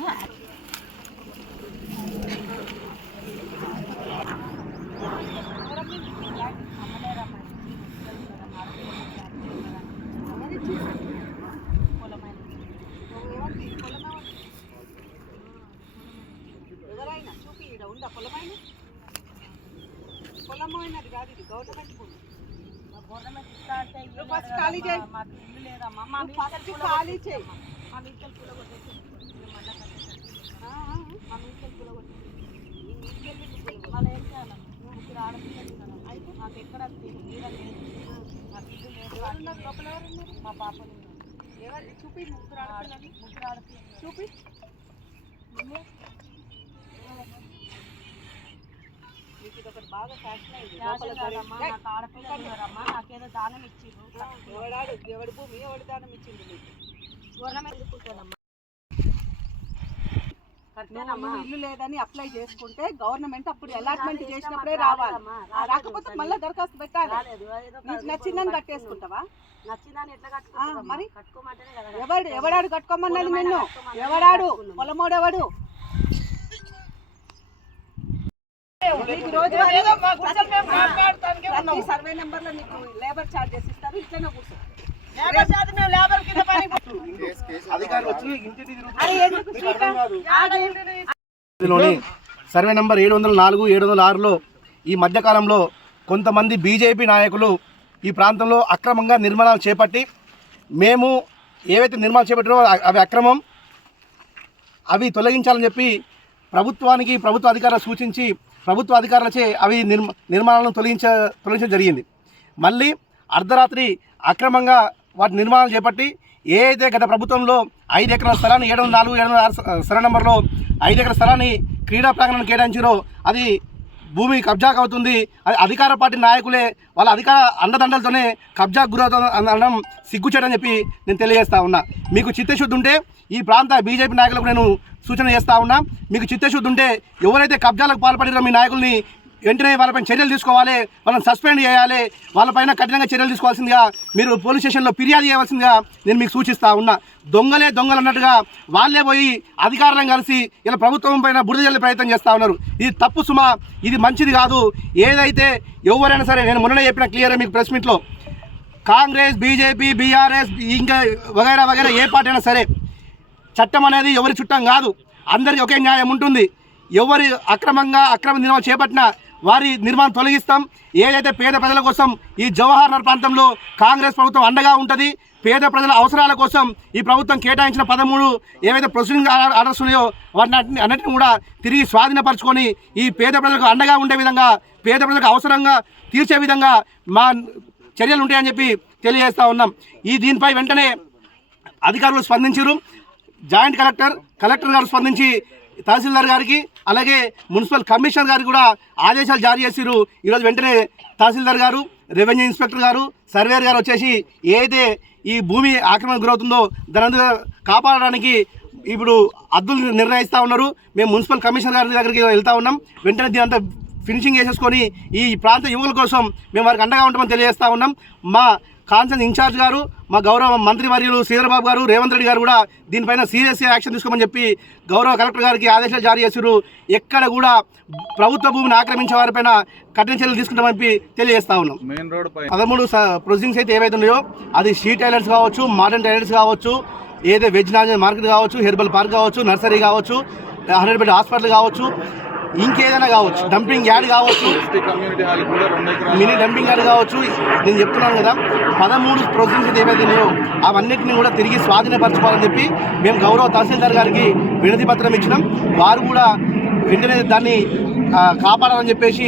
cut. పొలమైనది కాదు ఇది government భూమి గవర్నమెంట్ ఖాళీ చేయి ఖాళీ చేయి మా మీదకి మళ్ళా నువ్వు అయితే ఎక్కడ లేదు లేదు లోపల మా చూపి ముగ్గురు ఆడపిల్లలు ముగ్గురు ఆడపిల్లలు చూపి ఇది ఒకటి బాగా ఫ్యాషన్ అయింది లోపల నాకు నాకేదో దానం ఇచ్చిర్రు ఎవడాడు ఎవడి భూమి ఎవడి దానం ఇచ్చింది నీకు గవర్నమెంట్ ఇల్లు లేదని అప్లై చేసుకుంటే గవర్నమెంట్ అప్పుడు అలాట్మెంట్ చేసినప్పుడే రావాలి రాకపోతే. మళ్ళీ దరఖాస్తు పెట్టాలి నచ్చిందని కట్టేసుకుంటావా? మరి? ఎవడు. ఎవడాడు కట్టుకోమన్నది పొలమైన నిన్ను ఎవడాడు కట్టుకున్నాం. పొలమోడు ఎవడు నీకు రోజు సర్వే నెంబర్లో నీకు లేబర్ చార్జెస్ ఇస్తారు ఇట్లనే కూర్చో సర్వే నంబర్ ఏడు వందల నాలుగు ఏడు వందల ఆరులో ఈ మధ్యకాలంలో కొంతమంది బీజేపీ నాయకులు ఈ ప్రాంతంలో అక్రమంగా నిర్మాణాలు చేపట్టి మేము ఏవైతే నిర్మాణాలు చేపట్టారో అ- అవి అక్రమం అవి తొలగించాలని చెప్పి ప్రభుత్వానికి ప్రభుత్వ అధికారులు సూచించి ప్రభుత్వ అధికారులచే అవి నిర్మ నిర్మాణాలను తొలగించ తొలగించడం జరిగింది. మళ్ళీ అర్ధరాత్రి అక్రమంగా వాటి నిర్మాణాలు చేపట్టి ఏదైతే గత ప్రభుత్వంలో ఐదు ఎకరాల స్థలాన్ని ఏడు వందల నాలుగు ఏడు వందల ఆరు స- నెంబర్లో ఐదు ఎకరాల స్థలాన్ని క్రీడా ప్రాంగణం కేటాయించారో అది భూమి కబ్జాకు అవుతుంది. అది అధికార పార్టీ నాయకులే వాళ్ళ అధికార అండదండలతోనే కబ్జాకు గురవుతుంది అనడం సిగ్గుచేటని చెప్పి నేను తెలియజేస్తా ఉన్నా. మీకు చిత్తశుద్ధి ఉంటే ఈ ప్రాంత బీజేపీ నాయకులకు నేను సూచన చేస్తా ఉన్నా. మీకు చిత్తశుద్ధి ఉంటే ఎవరైతే కబ్జాలకు పాల్పడినారో మీ నాయకుల్ని వెంటనే వాళ్ళపైన చర్యలు తీసుకోవాలి వాళ్ళని సస్పెండ్ చేయాలి వాళ్ళపైన కఠినంగా చర్యలు తీసుకోవాల్సిందిగా మీరు పోలీస్ స్టేషన్లో ఫిర్యాదు చేయవలసిందిగా నేను మీకు సూచిస్తా ఉన్నా. దొంగలే దొంగలు అన్నట్టుగా వాళ్ళే పోయి అధికారులను కలిసి ఇలా ప్రభుత్వం పైన బురద జల్లే ప్రయత్నం చేస్తూ ఉన్నారు. ఇది తప్పు సుమా ఇది మంచిది కాదు. ఏదైతే ఎవరైనా సరే నేను మొన్ననే చెప్పిన క్లియర్ మీకు ప్రెస్ మీట్లో కాంగ్రెస్ బీజేపీ బీఆర్ఎస్ ఇంకా వగైరా వగైరా ఏ పార్టీ అయినా సరే చట్టం అనేది ఎవరి చుట్టం కాదు. అందరికీ ఒకే న్యాయం ఉంటుంది. ఎవరి అక్రమంగా అక్రమ నిర్వహణ చేపట్టినా వారి నిర్మాణం తొలగిస్తాం. ఏదైతే పేద ప్రజల కోసం ఈ జవహర్ ప్రాంతంలో కాంగ్రెస్ ప్రభుత్వం అండగా ఉంటుంది పేద ప్రజల అవసరాల కోసం ఈ ప్రభుత్వం కేటాయించిన పదమూడు ఏవైతే ప్రొసీడింగ్ ఆర్డర్స్ ఉన్నాయో వాటిని అన్నిటిని కూడా తిరిగి స్వాధీనపరచుకొని ఈ పేద ప్రజలకు అండగా ఉండే విధంగా పేద ప్రజలకు అవసరంగా తీర్చే విధంగా మా చర్యలు ఉంటాయని చెప్పి తెలియజేస్తూ ఉన్నాం. ఈ దీనిపై వెంటనే అధికారులు స్పందించారు. జాయింట్ కలెక్టర్ కలెక్టర్ గారు స్పందించి తహసీల్దార్ గారికి అలాగే మున్సిపల్ కమిషనర్ గారికి కూడా ఆదేశాలు జారీ చేసిరు ఈరోజు వెంటనే తహసీల్దార్ గారు రెవెన్యూ ఇన్స్పెక్టర్ గారు సర్వేయర్ గారు వచ్చేసి ఏదైతే ఈ భూమి ఆక్రమణ గురవుతుందో దాని కాపాడడానికి ఇప్పుడు అద్దులు నిర్ణయిస్తూ ఉన్నారు. మేము మున్సిపల్ కమిషనర్ గారి దగ్గరికి వెళ్తా ఉన్నాం. వెంటనే దీని అంతా ఫినిషింగ్ చేసేసుకొని ఈ ప్రాంత యువకుల కోసం మేము వారికి అండగా ఉంటామని తెలియజేస్తా ఉన్నాం. మా కాన్సన్ ఇన్ఛార్జ్ గారు మా గౌరవ మంత్రి వర్యులు శ్రీధరబాబు గారు రేవంత్ రెడ్డి గారు కూడా దీనిపైన సీరియస్ యాక్షన్ తీసుకోమని చెప్పి గౌరవ కలెక్టర్ గారికి ఆదేశాలు జారీ చేశారు ఎక్కడ కూడా ప్రభుత్వ భూమిని ఆక్రమించే వారిపైన కఠిన చర్యలు తీసుకుంటామని చెప్పి తెలియజేస్తా ఉన్నాం. మెయిన్ రోడ్ పదమూడు ప్రొసీడింగ్స్ అయితే ఏవైతే ఉన్నాయో అది షీ టైలర్స్ కావచ్చు మోడర్న్ టైలర్స్ కావచ్చు ఏదో వెజ్ నాన్ మార్కెట్ కావచ్చు హెర్బల్ పార్క్ కావచ్చు నర్సరీ కావచ్చు హండ్రెడ్ బెడ్ హాస్పిటల్ కావచ్చు ఇంకేదైనా కావచ్చు. డంపింగ్ యార్డ్ కావచ్చు. మినీ డంపింగ్ యార్డ్ కావచ్చు. నేను చెప్తున్నాను కదా పదమూడు ప్రొసీడింగ్స్ ఏవైతే ఉన్నాయో అవన్నిటిని కూడా తిరిగి స్వాధీనపరచుకోవాలని చెప్పి మేము గౌరవ తహసీల్దార్ గారికి వినతి పత్రం ఇచ్చినాం. వారు కూడా వెంటనే దాన్ని కాపాడాలని చెప్పేసి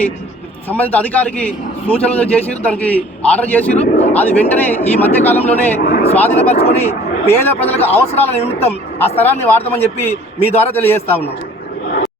సంబంధిత అధికారికి సూచనలు చేసిరు దానికి ఆర్డర్ చేసిరు అది వెంటనే ఈ మధ్యకాలంలోనే స్వాధీనపరచుకొని పేద ప్రజలకు అవసరాల నిమిత్తం ఆ స్థలాన్ని వాడతామని చెప్పి మీ ద్వారా తెలియజేస్తా ఉన్నాం.